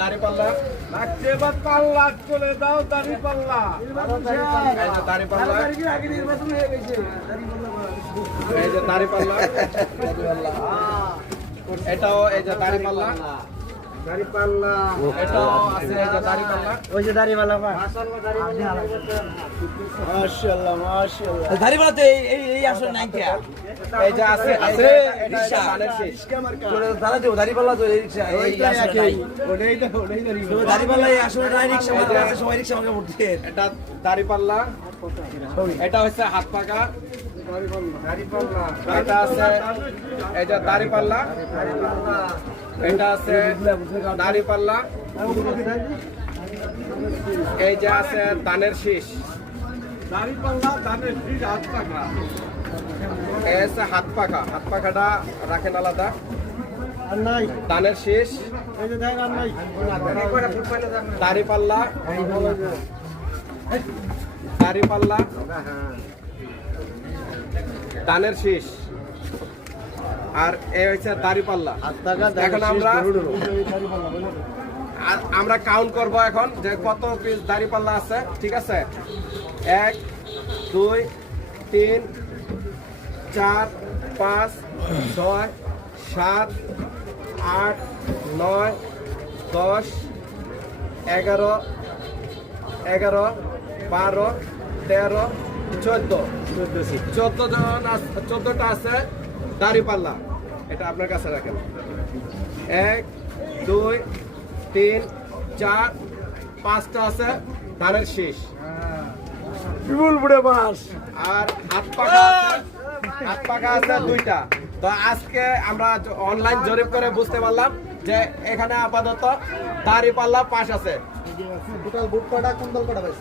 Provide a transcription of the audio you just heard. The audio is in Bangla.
দাড়িপাল্লা লাগছে এবার পাল্লা চলে দাও দাড়িপাল্লা দাড়িপাল্লা আগে নির্বাচন হয়ে গেছে এই যে দাড়িপাল্লা এটাও এই যে দাড়িপাল্লা দাড়িপাল্লা এটাও আছে এই যে দাড়িপাল্লা ওই যে দাড়িপাল্লা মাশাআল্লাহ মাশাআল্লাহ দাড়িপাল্লা তো এই আসলে নাই কে এই যে আছে আছে এটা রিকশা ধানের শীষ দাদা দেও দাড়িপাল্লা তো এই রিকশা এই আসলে নাই ওটাই দাড়িপাল্লা এই আসলে নাই রিকশা মানে আছে সবাই রিকশা আমাকে উঠতে এটা দাড়িপাল্লা এটা হচ্ছে হাত পাকা দাড়িপাল্লা এটা আছে এই যে দাড়িপাল্লা এটা আছে দাড়িপাল্লা এই যে আছে ধানের শীষ দাড়িপাল্লা ধানের শীষ হাত পাকা এই আছে হাত পাখাটা রাখেন আলাদা আর নাই ধানের শীষ এই যে দেখ আর নাই দাড়িপাল্লা দাড়িপাল্লা ধানের শীষ আর এই হচ্ছে দাড়িপাল্লা এখন আমরা কাউন্ট করব এখন যে কত পিস দাড়িপাল্লা আছে ঠিক আছে 1 2 3 4 5 6 7 8 9 10 11 12 13 14 14টা আছে দাড়িপাল্লা এটা আপনার কাছে রাখেন 1 2 3 4 5টা আছে ধানের শীষ বিপুল বুড়ে মাছ আর হাত পাকা আছে 2টা। তো আজকে আমরা অনলাইন জরিপ করে বুঝতে পারলাম যে এখানে আপাতত দাড়িপাল্লা পাস আছে। টোটাল বুট কটা কোন দল কটা ভাই